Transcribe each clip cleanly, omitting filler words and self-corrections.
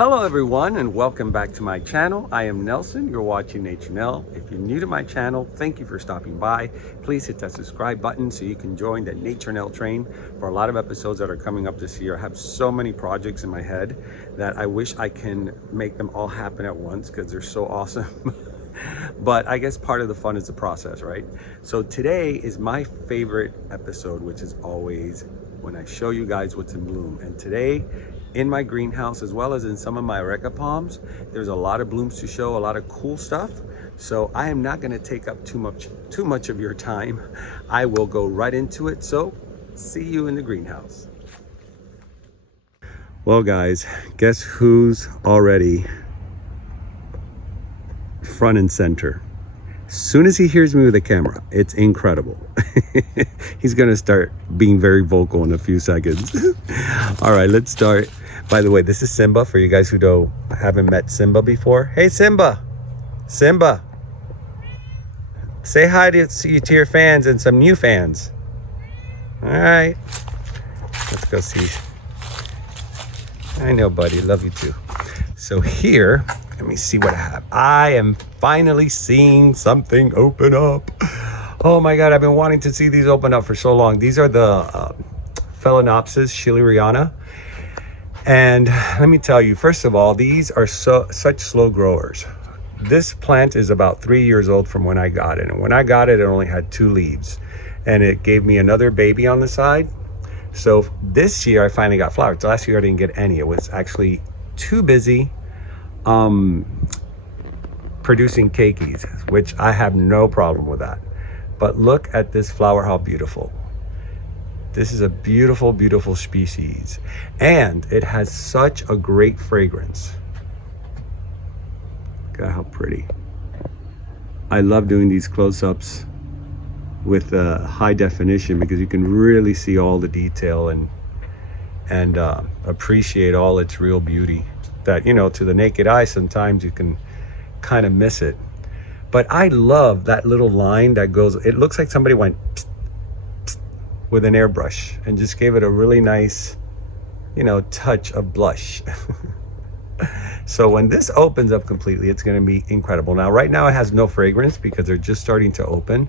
Hello everyone and welcome back to my channel. I am Nelson, you're watching Nature Nell. If you're new to my channel, thank you for stopping by. Please hit that subscribe button so you can join the Nature Nell train for a lot of episodes that are coming up this year. I have so many projects in my head that I wish I can make them all happen at once because they're so awesome. But I guess part of the fun is the process, right? So today is my favorite episode, which is always when I show you guys what's in bloom. And today, in my greenhouse, as well as in some of my areca palms, there's a lot of blooms to show, a lot of cool stuff. So I am not gonna take up too much of your time. I will go right into it. So see you in the greenhouse. Well guys, guess who's already front and center? As soon as he hears me with a camera, it's incredible. He's gonna start being very vocal in a few seconds. All right, let's start. By the way, this is Simba for you guys who haven't met Simba before. Hey Simba, Simba. Say hi to your fans and some new fans. All right, let's go see. I know, buddy, love you too. So here, let me see what I have. I am finally seeing something open up. Oh my God, I've been wanting to see these open up for so long. These are the Phalaenopsis rihanna. And let me tell you, first of all, these are such slow growers. This plant is about 3 years old from when I got it. And when I got it, it only had 2 leaves. And it gave me another baby on the side. So this year, I finally got flowers. Last year, I didn't get any. It was actually too busy producing keikis, which I have no problem with that. But look at this flower, how beautiful. This is a beautiful, beautiful species. And it has such a great fragrance. Look at how pretty. I love doing these close-ups with high definition because you can really see all the detail and appreciate all its real beauty. That, you know, to the naked eye, sometimes you can kind of miss it. But I love that little line that goes, it looks like somebody went psst, psst, with an airbrush and just gave it a really nice, you know, touch of blush. So when this opens up completely, it's going to be incredible. Now, right now it has no fragrance because they're just starting to open,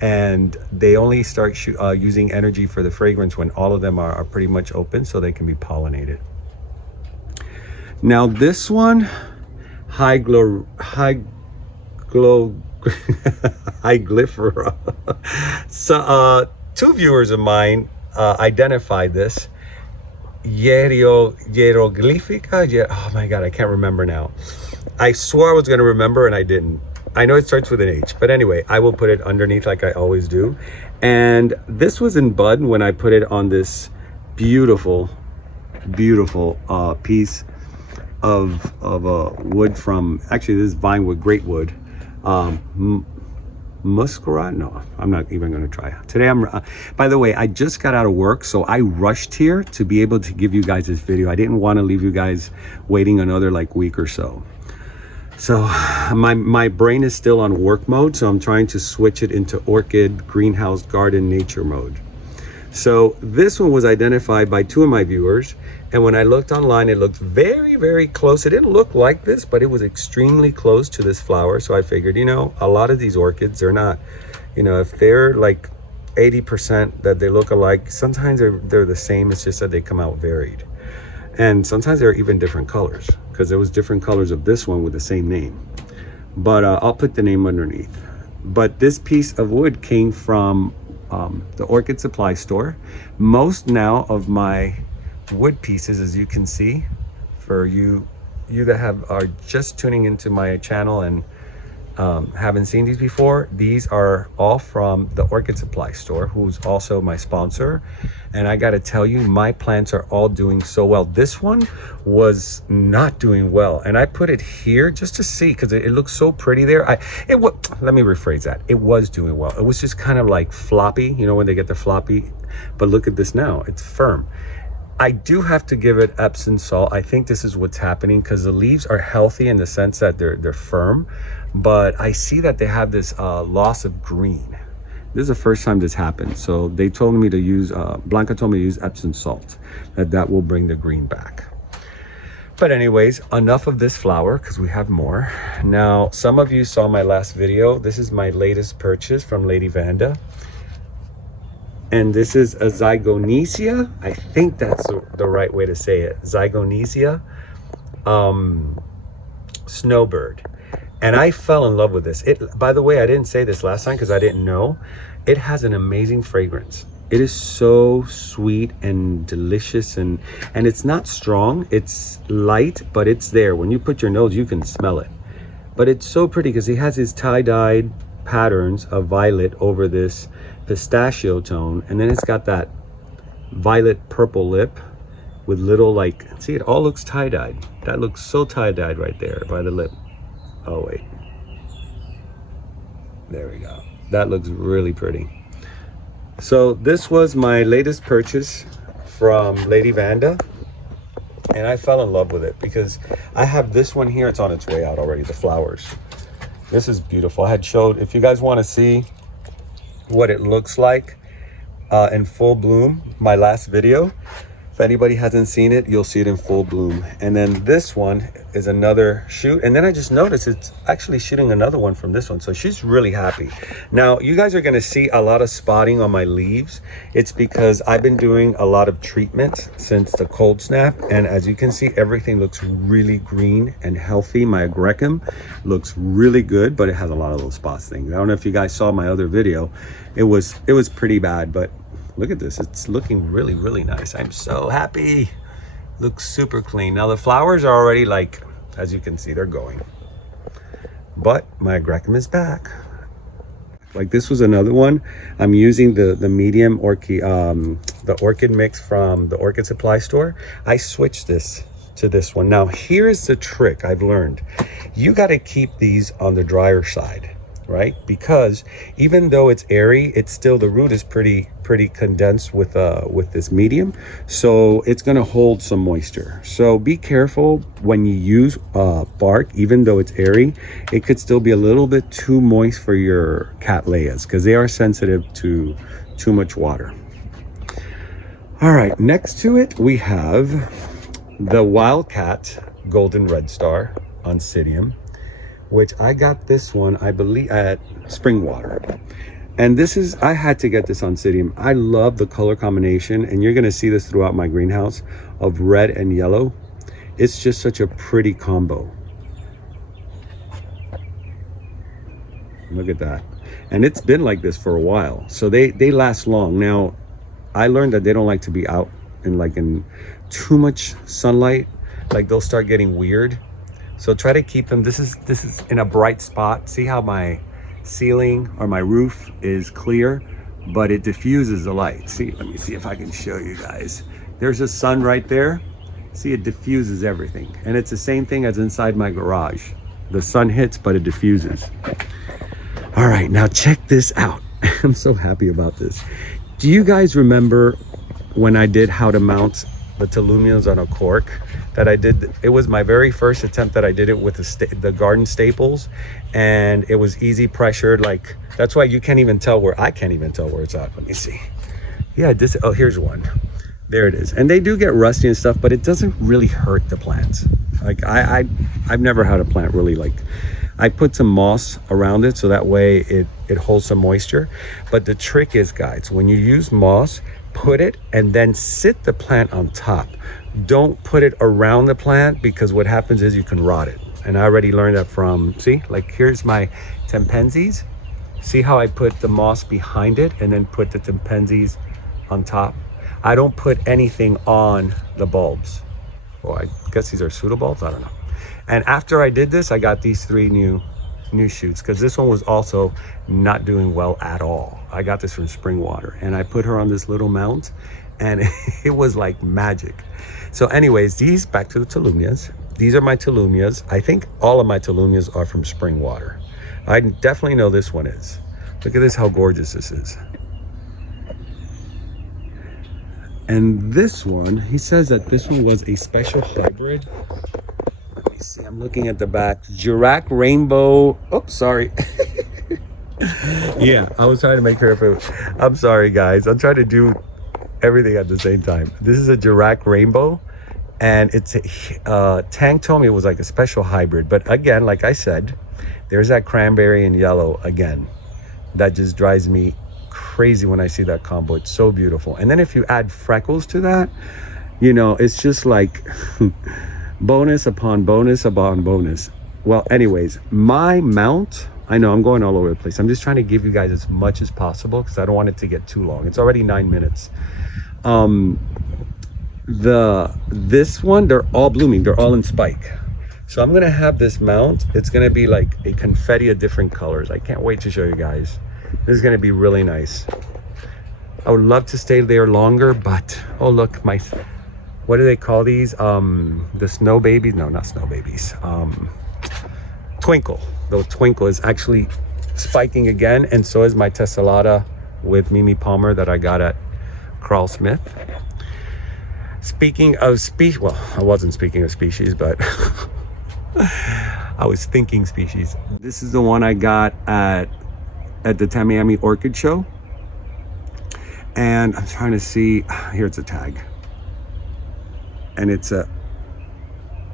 and they only start using energy for the fragrance when all of them are pretty much open so they can be pollinated. Now this one, hyglyphera. So, 2 viewers of mine identified this. Hieroglyphica. Oh my God, I can't remember now. I swore I was going to remember and I didn't. I know it starts with an H, but anyway, I will put it underneath like I always do. And this was in bud when I put it on this beautiful, beautiful piece of wood from, actually this is vine with great wood. Muscarat? No, I'm not even going to try. Today by the way, I just got out of work, so I rushed here to be able to give you guys this video. I didn't want to leave you guys waiting another week or so. So my brain is still on work mode, so I'm trying to switch it into orchid, greenhouse, garden, nature mode. So this one was identified by 2 of my viewers, and when I looked online, it looked very, very close. It didn't look like this, but it was extremely close to this flower. So I figured, you know, a lot of these orchids, they're not, you know, if they're like 80% that they look alike, sometimes they're the same. It's just that they come out varied. And sometimes they're even different colors, because there was different colors of this one with the same name. But I'll put the name underneath. But this piece of wood came from the orchid supply store. Most now of my wood pieces, as you can see, for you that are just tuning into my channel and haven't seen these before, these are all from the orchid supply store, who's also my sponsor. And I gotta tell you, my plants are all doing so well. This one was not doing well, and I put it here just to see because it looks so pretty there. Let me rephrase that. It was doing well. It was just kind of like floppy, you know, when they get the floppy. But look at this now; it's firm. I do have to give it Epsom salt. I think this is what's happening because the leaves are healthy in the sense that they're firm, but I see that they have this loss of green. This is the first time this happened. So they told me to use, Blanca told me to use Epsom salt, that will bring the green back. But anyways, enough of this flower because we have more. Now, some of you saw my last video. This is my latest purchase from Lady Vanda. And this is a Zygonesia. I think that's the right way to say it. Zygonesia snowbird. And I fell in love with this. By the way, I didn't say this last time because I didn't know. It has an amazing fragrance. It is so sweet and delicious, and it's not strong. It's light, but it's there. When you put your nose, you can smell it. But it's so pretty because he has his tie-dyed patterns of violet over this pistachio tone, and then it's got that violet purple lip with little, like, see, it all looks tie-dyed. That looks so tie-dyed right there by the lip. Oh wait, there we go. That looks really pretty. So this was my latest purchase from Lady Vanda, and I fell in love with it because I have this one here. It's on its way out already, the flowers. This is beautiful. I had showed, if you guys want to see what it looks like in full bloom, my last video. If anybody hasn't seen it, you'll see it in full bloom. And then this one is another shoot. And then I just noticed it's actually shooting another one from this one. So she's really happy. Now, you guys are going to see a lot of spotting on my leaves. It's because I've been doing a lot of treatments since the cold snap. And as you can see, everything looks really green and healthy. My aggrecum looks really good, but it has a lot of little spots things. I don't know if you guys saw my other video. It was pretty bad, but look at this. It's looking really, really nice. I'm so happy. Looks super clean. Now the flowers are already, like, as you can see, they're going. But my aggrecum is back. Like, this was another one. I'm using the medium orchid, the orchid mix from the orchid supply store. I switched this to this one. Now here's the trick I've learned. You got to keep these on the drier side, right? Because even though it's airy, it's still, the root is pretty condensed with this medium, so it's going to hold some moisture. So be careful when you use bark. Even though it's airy, it could still be a little bit too moist for your cattleyas because they are sensitive to too much water. All right, next to it we have the Wildcat Golden Red Star Oncidium, which I got this one, I believe, at Springwater. And this is, I had to get this Oncidium. I love the color combination, and you're gonna see this throughout my greenhouse, of red and yellow. It's just such a pretty combo. Look at that. And it's been like this for a while, so they last long. Now, I learned that they don't like to be out in too much sunlight. Like, they'll start getting weird. So try to keep them, this is in a bright spot. See how my ceiling or my roof is clear, but it diffuses the light. See, let me see if I can show you guys. There's a sun right there. See, it diffuses everything. And it's the same thing as inside my garage. The sun hits, but it diffuses. All right, now check this out. I'm so happy about this. Do you guys remember when I did how to mount the Tolumnias on a cork? That I did, it was my very first attempt that I did it with the garden staples, and it was easy pressured. Like, that's why you can't even tell where, I can't even tell where it's at. Let me see. Yeah, this, oh, here's one. There it is. And they do get rusty and stuff, but it doesn't really hurt the plants. Like, I've never had a plant really, like, I put some moss around it so that way it holds some moisture. But the trick is, guys, when you use moss, put it and then sit the plant on top. Don't put it around the plant, because what happens is you can rot it. And I already learned that from, see, like, here's my Tempenses. See how I put the moss behind it and then put the Tempenses on top? I don't put anything on the bulbs. Well, I guess these are pseudobulbs, I don't know. And after I did this, I got these 3 new shoots, because this one was also not doing well at all. I got this from Springwater, and I put her on this little mount, and it was like magic. So anyways, these, back to the Tolumnias. These are my Tolumnias. I think all of my Tolumnias are from Springwater. I definitely know this one is. Look at this, how gorgeous this is. And this one, he says that this one was a special hybrid. Let me see, I'm looking at the back. Jirac Rainbow, oops, sorry. Yeah, I was trying to make sure if it, I'm sorry guys. I'm trying to do everything at the same time. This is a Jirac Rainbow, And it's Tang told me it was like a special hybrid, but again, like I said, there's that cranberry and yellow again. That just drives me crazy when I see that combo. It's so beautiful. And then if you add freckles to that, you know, it's just like bonus upon bonus upon bonus. Well, anyways, my mount, I know I'm going all over the place. I'm just trying to give you guys as much as possible because I don't want it to get too long. It's already 9 minutes. This one, they're all blooming. They're all in spike. So I'm gonna have this mount. It's gonna be like a confetti of different colors. I can't wait to show you guys. This is gonna be really nice. I would love to stay there longer, but oh look, what do they call these? The snow babies? No, not snow babies. Twinkle. The twinkle is actually spiking again, and so is my tessellata with Mimi Palmer that I got at Carl Smith. Speaking of species, well, I wasn't speaking of species, but I was thinking species. This is the one I got at the Tamiami Orchid Show. And I'm trying to see, here's a tag. And it's a,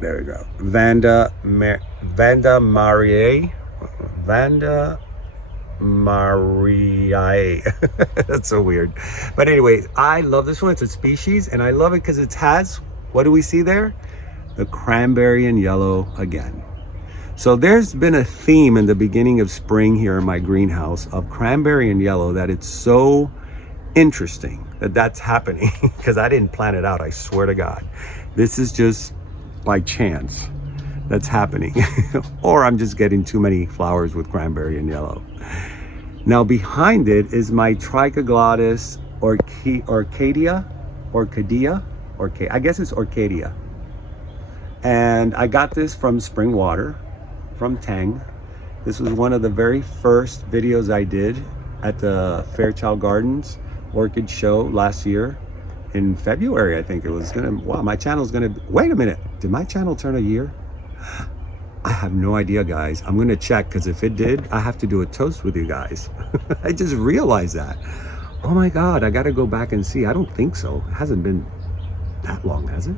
there we go. Vanda Mariae. That's so weird. But anyway, I love this one. It's a species, and I love it because it has, what do we see there? The cranberry and yellow again. So there's been a theme in the beginning of spring here in my greenhouse of cranberry and yellow that it's so interesting that that's happening because I didn't plan it out. I swear to God, this is just by chance that's happening. Or I'm just getting too many flowers with cranberry and yellow. Now behind it is my Trichoglottis orchidea, I guess it's orchidea. And I got this from Spring Water, from Tang. This was one of the very first videos I did at the Fairchild Gardens Orchid Show last year in February. I think it was wow, my channel's gonna, wait a minute, did my channel turn a year? I have no idea, guys. I'm gonna check, because if it did, I have to do a toast with you guys. I just realized that. Oh my God, I gotta go back and see. I don't think so. It hasn't been that long, has it?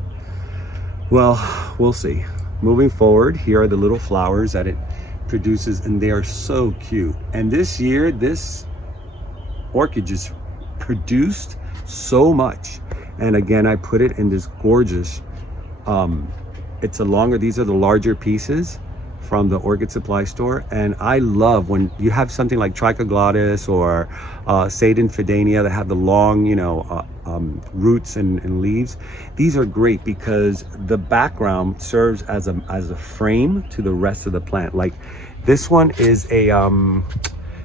Well, we'll see. Moving forward, here are the little flowers that it produces, and they are so cute. And this year, this orchid just produced so much. And again, I put it in this gorgeous, it's a longer, these are the larger pieces from the orchid supply store. And I love when you have something like Trichoglottis or Zygonesia that have the long, you know, roots and leaves. These are great because the background serves as a frame to the rest of the plant. Like this one is a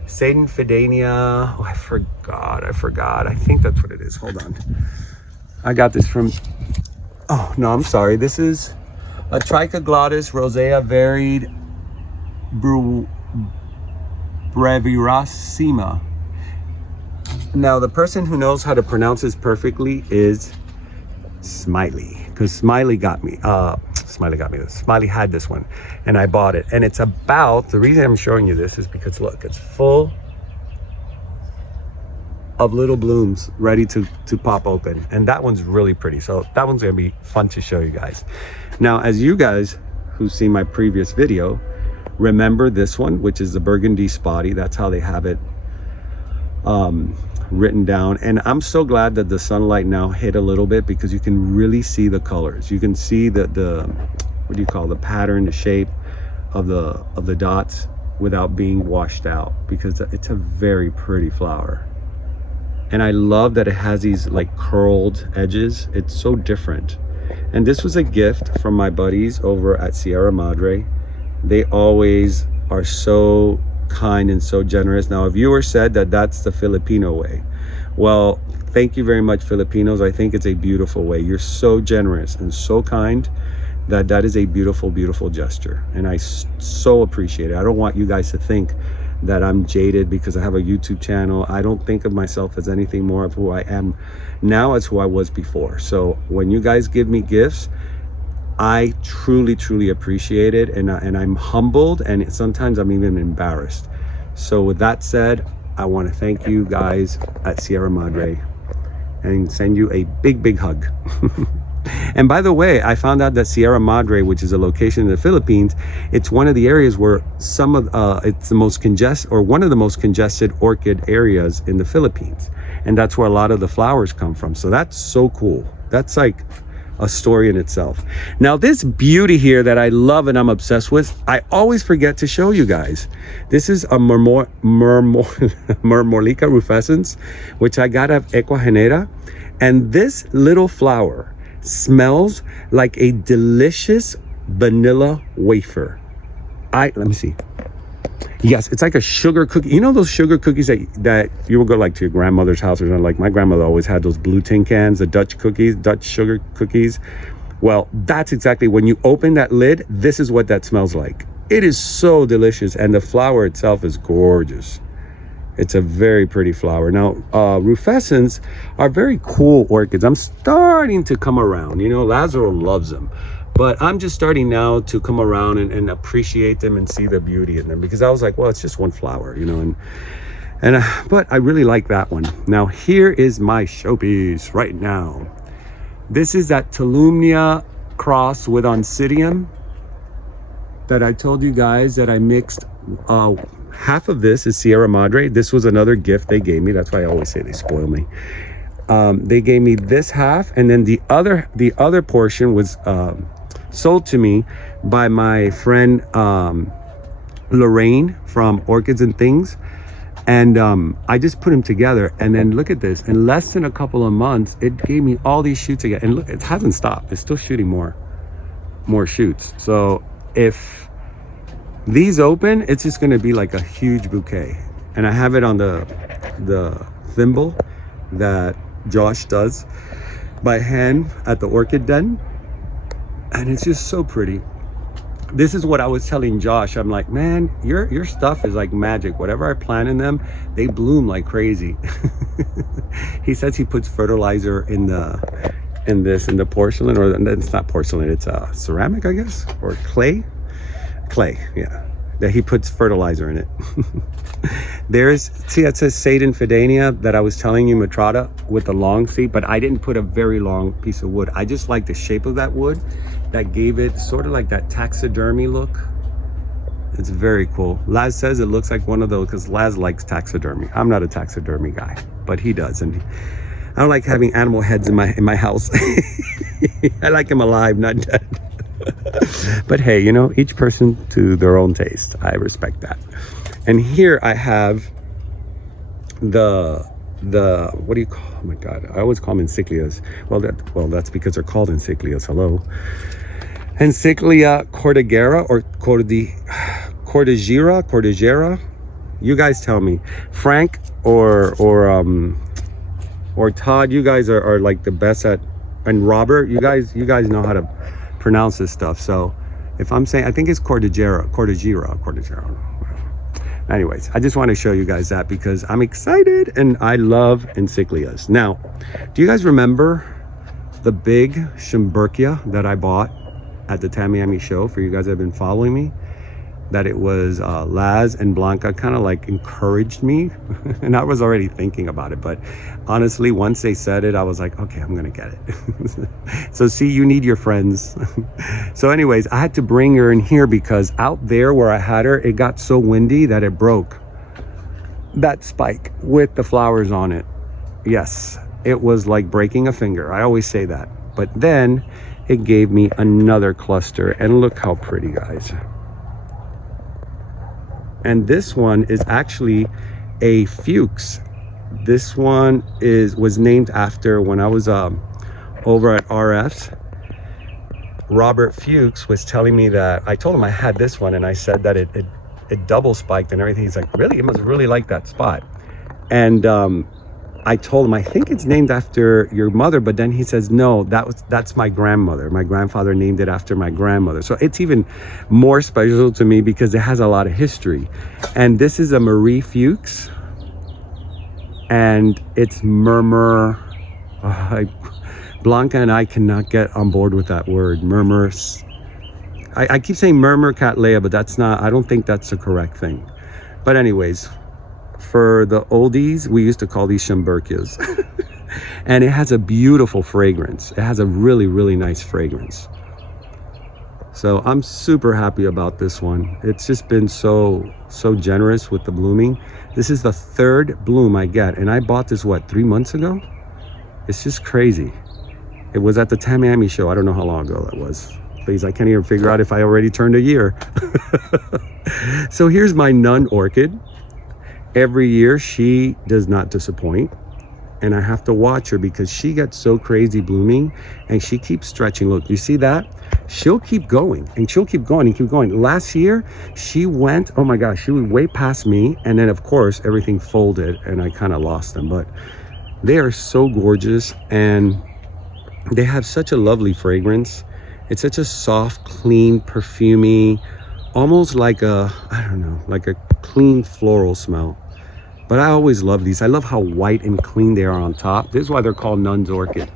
Zygonesia. Oh, I forgot. I think that's what it is. Hold on. I got this from, oh no, I'm sorry. This is a Trichoglottis rosea varied breviracema. Now, the person who knows how to pronounce this perfectly is Smiley, because Smiley got me this. Smiley had this one, and I bought it. And it's about, the reason I'm showing you this is because look, it's full of little blooms ready to pop open, and that one's really pretty. So that one's gonna be fun to show you guys. Now, as you guys who've seen my previous video remember this one, which is the burgundy spotty. That's how they have it written down. And I'm so glad that the sunlight now hit a little bit, because you can really see the colors. You can see the what do you call the pattern, the shape of the dots without being washed out, because it's a very pretty flower. And I love that it has these like curled edges. It's so different. And this was a gift from my buddies over at Sierra Madre. They always are so kind and so generous. Now, a viewer said that that's the Filipino way. Well, thank you very much, Filipinos. I think it's a beautiful way. You're so generous and so kind that is a beautiful, beautiful gesture. And I so appreciate it. I don't want you guys to think that I'm jaded because I have a YouTube channel. I don't think of myself as anything more of who I am now as who I was before. So when you guys give me gifts, I truly, truly appreciate it. And I'm humbled, and sometimes I'm even embarrassed. So with that said, I want to thank you guys at Sierra Madre and send you a big, big hug. And by the way, I found out that Sierra Madre, which is a location in the Philippines, it's one of the areas where it's the most congested, or one of the most congested orchid areas in the Philippines. And that's where a lot of the flowers come from. So that's so cool. That's like a story in itself. Now this beauty here that I love and I'm obsessed with, I always forget to show you guys. This is a Myrmorlica rufescens, which I got of Equagenera. And this little flower smells like a delicious vanilla wafer. Let me see. Yes, it's like a sugar cookie. You know those sugar cookies that you will go like to your grandmother's house or something? Like my grandmother always had those blue tin cans, the Dutch sugar cookies. Well, that's exactly, when you open that lid, this is what that smells like. It is so delicious, and the flower itself is gorgeous. It's a very pretty flower. Now, rufescens are very cool orchids. I'm starting to come around. You know, Lazaro loves them. But I'm just starting now to come around and appreciate them and see the beauty in them, because I was like, well, it's just one flower, you know, but I really like that one. Now, here is my showpiece right now. This is that Tolumnia cross with Oncidium that I told you guys that I mixed. Half of this is Sierra Madre. This was another gift they gave me. That's why I always say they spoil me. They gave me this half, and then the other portion was sold to me by my friend Lorraine from Orchids and Things. And I just put them together, and then look at this. In less than a couple of months, it gave me all these shoots again. And look, it hasn't stopped. It's still shooting more shoots. So if these open, it's just going to be like a huge bouquet. And I have it on the thimble that Josh does by hand at the Orchid Den, and it's just so pretty. This is what I was telling Josh. I'm like, man, your stuff is like magic. Whatever I plant in them, they bloom like crazy. He says he puts fertilizer in the porcelain, or it's not porcelain, it's ceramic, I guess, or clay, yeah, that he puts fertilizer in it. See, that says Satan Fidania that I was telling you, Matrata, with the long feet, but I didn't put a very long piece of wood. I just like the shape of that wood that gave it sort of like that taxidermy look. It's very cool. Laz says it looks like one of those, because Laz likes taxidermy. I'm not a taxidermy guy, but he does, and I don't like having animal heads in my house. I like them alive, not dead. But hey, you know, each person to their own taste. I respect that. And here I have the what do you call, oh my god, I always call them encyclias. Well, that's because they're called encyclias. Hello. Encyclia cordigera or cordigera. You guys tell me. Frank or Todd, you guys are like the best at, and Robert, you guys know how to pronounce this stuff. So if I'm saying, I think it's cordigera. Anyways, I just want to show you guys that because I'm excited and I love encyclias. Now, do you guys remember the big Schomburgkia that I bought at the Tamiami show? For you guys that have been following me, that it was Laz and Blanca kind of like encouraged me. And I was already thinking about it, but honestly, once they said it, I was like, okay, I'm gonna get it. So see, you need your friends. So anyways, I had to bring her in here because out there where I had her, it got so windy that it broke that spike with the flowers on it. Yes, it was like breaking a finger. I always say that. But then it gave me another cluster, and look how pretty, guys. And this one is actually a Fuchs. This one was named after, when I was over at RF's, Robert Fuchs was telling me that, I told him I had this one, and I said that it double spiked and everything. He's like, really? It must really like that spot. And I told him, I think it's named after your mother, but then he says, no, that's my grandmother. My grandfather named it after my grandmother. So it's even more special to me because it has a lot of history. And this is a Marie Fuchs, and it's murmur. Blanca and I cannot get on board with that word, murmurs. I keep saying murmur cattleya, but that's not, I don't think that's the correct thing. But anyways, for the oldies, we used to call these Schomburgkias. And it has a beautiful fragrance. It has a really, really nice fragrance. So I'm super happy about this one. It's just been so generous with the blooming. This is the third bloom I get, and I bought this, what, 3 months ago? It's just crazy. It was at the Tamiami show. I don't know how long ago that was. Please, I can't even figure out if I already turned a year. So here's my nun orchid. Every year she does not disappoint. And I have to watch her because she gets so crazy blooming and she keeps stretching. Look, you see that? She'll keep going and she'll keep going and keep going. Last year, she went, oh my gosh, she was way past me. And then of course, everything folded and I kind of lost them. But they are so gorgeous and they have such a lovely fragrance. It's such a soft, clean, perfumey, almost like a, I don't know, like a clean floral smell. But I always love these. I love how white and clean they are on top. This is why they're called Nun's Orchid.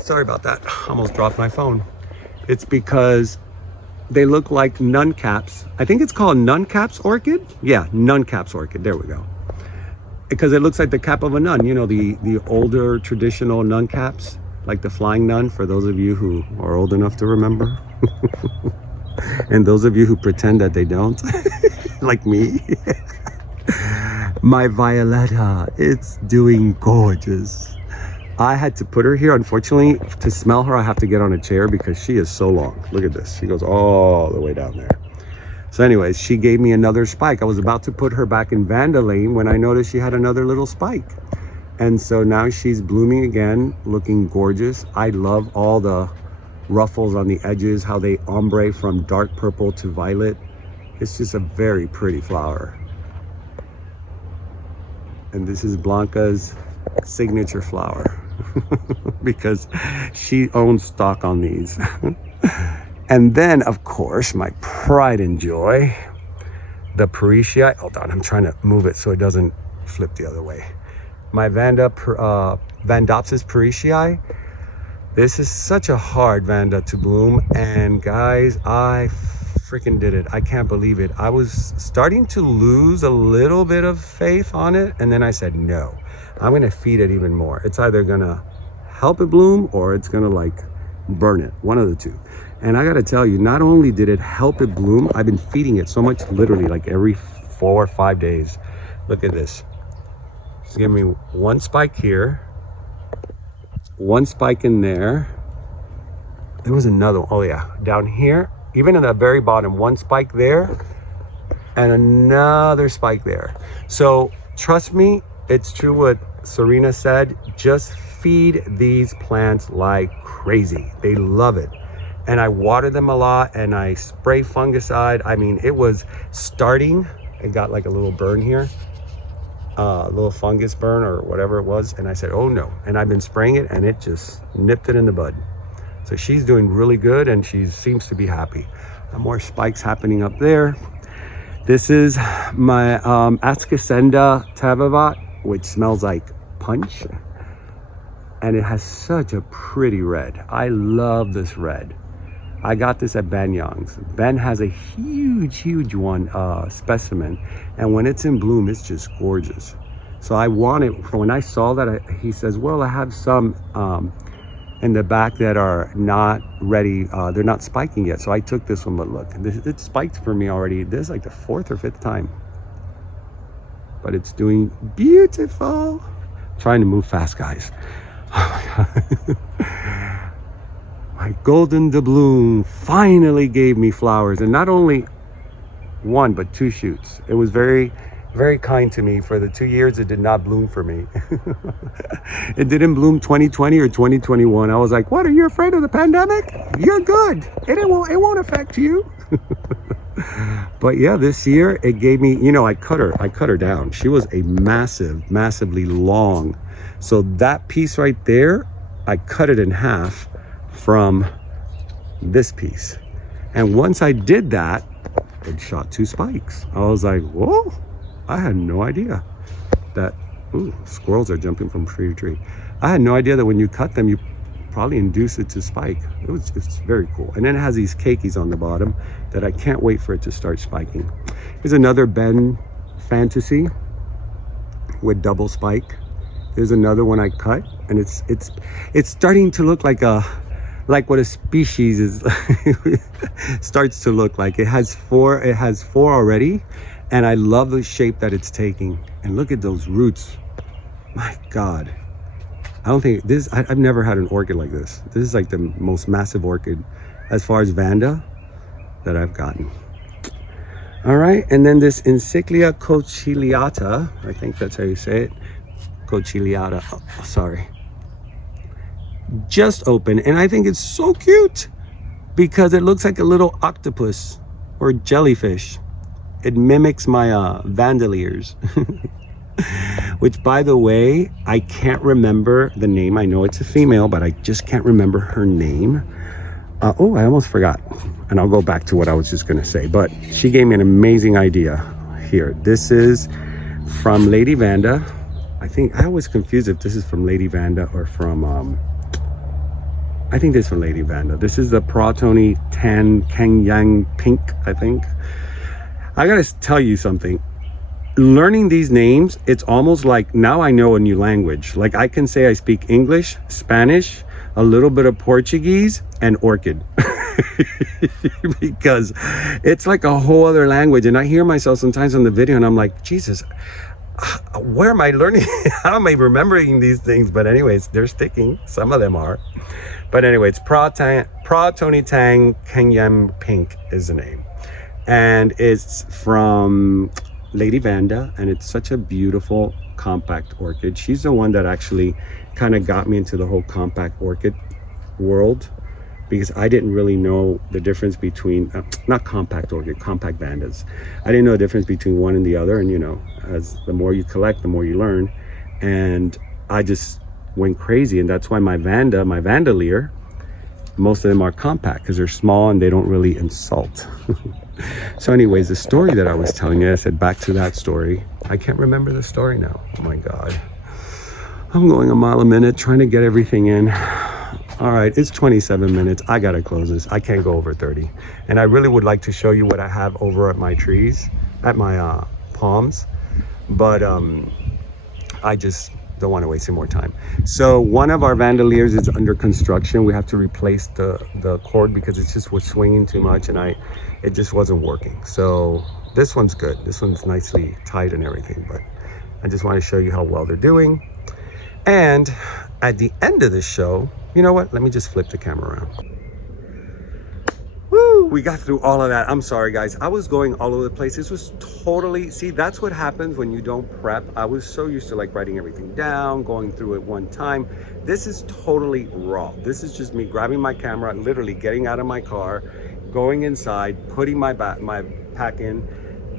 Sorry about that. Almost dropped my phone. It's because they look like nun caps. I think it's called nun caps orchid. Yeah, nun caps orchid. There we go. Because it looks like the cap of a nun. You know, the older traditional nun caps, like the flying nun, for those of you who are old enough to remember. And those of you who pretend that they don't, like me. My Violetta, it's doing gorgeous. I had to put her here. Unfortunately, to smell her, I have to get on a chair because she is so long. Look at this. She goes all the way down there. So anyways, she gave me another spike. I was about to put her back in Vandopsis when I noticed she had another little spike. And so now she's blooming again, looking gorgeous. I love all the ruffles on the edges, how they ombre from dark purple to violet. It's just a very pretty flower. And this is Blanca's signature flower because she owns stock on these. And then, of course, my pride and joy, the parisiai. Hold on, I'm trying to move it so it doesn't flip the other way. My Vandopsis parisiai. This is such a hard Vanda to bloom. And guys, I freaking did it. I can't believe it. I was starting to lose a little bit of faith on it, and then I said no, I'm gonna feed it even more. It's either gonna help it bloom or it's gonna like burn it, one of the two. And I gotta tell you, not only did it help it bloom, I've been feeding it so much, literally like every 4 or 5 days. Look at this. Just give me one spike here, one spike in there. There was another one. Oh yeah, down here. Even in the very bottom, one spike there and another spike there. So trust me, it's true what Serena said. Just feed these plants like crazy. They love it. And I water them a lot and I spray fungicide. I mean, it was starting. It got like a little burn here, a little fungus burn or whatever it was. And I said, oh no. And I've been spraying it and it just nipped it in the bud. So she's doing really good and she seems to be happy. More spikes happening up there. This is my Ascasenda tabavat, which smells like punch. And it has such a pretty red. I love this red. I got this at Ben Young's. Ben has a huge one specimen. And when it's in bloom, it's just gorgeous. So I want it, when I saw that, he says, well, I have some in the back that are not ready. They're not spiking yet. So I took this one, but look, it spiked for me already. This is like the 4th or 5th time. But it's doing beautiful. I'm trying to move fast, guys. Oh my God. My golden doubloon finally gave me flowers. And not only 1, but 2 shoots. It was very kind to me. For the 2 years it did not bloom for me. It didn't bloom 2020 or 2021. I was like, what, are you afraid of the pandemic? You're good. It won't affect you. But yeah, this year it gave me, you know, I cut her down. She was a massively long. So that piece right there, I cut it in half from this piece. And once I did that, it shot 2 spikes. I was like, whoa. I had no idea that, ooh, squirrels are jumping from tree to tree. I had no idea that when you cut them, you probably induce it to spike. It's very cool. And then it has these cakeys on the bottom that I can't wait for it to start spiking. Here's another Ben Fantasy with double spike. Here's another one I cut, and it's starting to look like what a species is starts to look like. It has four already, and I love the shape that it's taking. And look at those roots. My God. I don't think this, I've never had an orchid like this. This is like the most massive orchid as far as Vanda that I've gotten. All right, and then this Encyclia cochleata, I think that's how you say it. Cochleata, oh, sorry. Just open, and I think it's so cute because it looks like a little octopus or jellyfish. It mimics my vandaliers. Which, by the way, I can't remember the name. I know it's a female, but I just can't remember her name. Oh, I almost forgot. And I'll go back to what I was just going to say. But she gave me an amazing idea here. This is from Lady Vanda. I think I always confuse if this is from Lady Vanda or from... I think this is from Lady Vanda. This is the Protony Tan Kengyang Pink, I think. I got to tell you something. Learning these names, it's almost like now I know a new language. Like I can say I speak English, Spanish, a little bit of Portuguese, and Orchid. Because it's like a whole other language. And I hear myself sometimes on the video and I'm like, Jesus, where am I learning? How am I remembering these things? But anyways, they're sticking. Some of them are. But anyway, it's Protony Tang Kenyam Pink is the name. And it's from Lady Vanda, and it's such a beautiful compact orchid. She's the one that actually kind of got me into the whole compact orchid world, because I didn't really know the difference between not compact orchid, compact Vandas. I didn't know the difference between one and the other, and you know, as the more you collect, the more you learn. And I just went crazy, and that's why my Vandalier, most of them are compact because they're small and they don't really insult. So anyways, the story that I was telling you, I said back to that story. I can't remember the story now. Oh my God. I'm going a mile a minute trying to get everything in. All right, it's 27 minutes. I gotta close this. I can't go over 30. And I really would like to show you what I have over at my trees, at my palms. But I just don't want to waste any more time. So one of our Vandaliers is under construction. We have to replace the cord because it just was swinging too much, and it just wasn't working. So this one's good. This one's nicely tight and everything, but I just want to show you how well they're doing. And at the end of this show, you know what? Let me just flip the camera around. Woo, we got through all of that. I'm sorry, guys. I was going all over the place. This was totally, see, that's what happens when you don't prep. I was so used to like writing everything down, going through it one time. This is totally raw. This is just me grabbing my camera, literally getting out of my car, going inside, putting my pack in,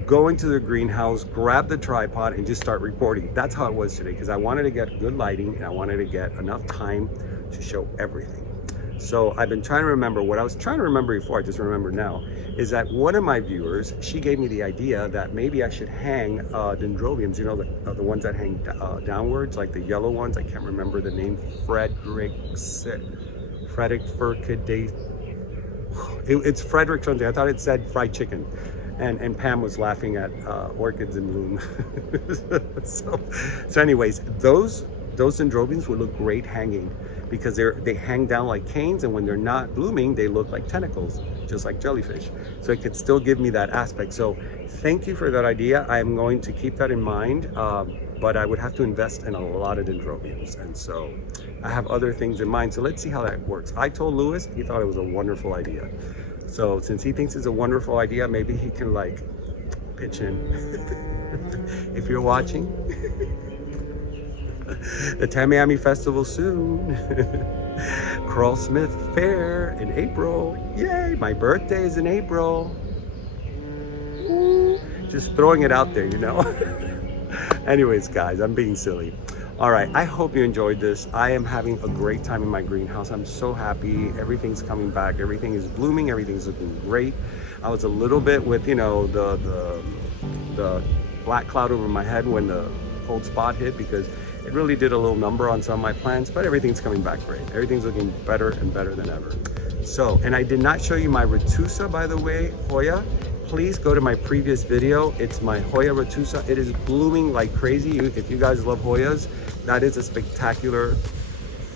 going to the greenhouse, grab the tripod, and just start recording. That's how it was today, because I wanted to get good lighting and I wanted to get enough time to show everything. So I've been trying to remember what I was trying to remember before. I just remember now is that one of my viewers, she gave me the idea that maybe I should hang dendrobiums, you know, the ones that hang downwards, like the yellow ones. I can't remember the name. Frederick Furcade. It's Frederick something. I thought it said fried chicken. And Pam was laughing at orchids in bloom. so anyways, those dendrobiums would look great hanging, because they hang down like canes, and when they're not blooming, they look like tentacles, just like jellyfish. So it could still give me that aspect. So thank you for that idea. I am going to keep that in mind, but I would have to invest in a lot of dendrobiums. And so I have other things in mind. So let's see how that works. I told Lewis, he thought it was a wonderful idea. So since he thinks it's a wonderful idea, maybe he can like pitch in. If you're watching. The Tamiami Festival soon. Carl Smith Fair in April. Yay, my birthday is in April. Woo. Just throwing it out there, you know. Anyways, guys, I'm being silly. All right, I hope you enjoyed this. I am having a great time in my greenhouse. I'm so happy. Everything's coming back. Everything is blooming. Everything's looking great. I was a little bit with, you know, the black cloud over my head when the cold spot hit, because it really did a little number on some of my plants, but everything's coming back great. Everything's looking better and better than ever. So, and I did not show you my Retusa, by the way, Hoya. please go to my previous video. It's my Hoya retusa. It is blooming like crazy. If you guys love Hoyas, that is a spectacular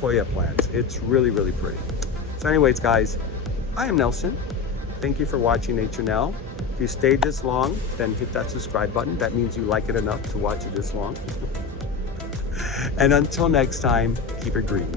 Hoya plant. It's really, really pretty. So anyways, guys, I am Nelson. Thank you for watching Nature Now. If you stayed this long, then hit that subscribe button. That means you like it enough to watch it this long. And until next time, keep it green.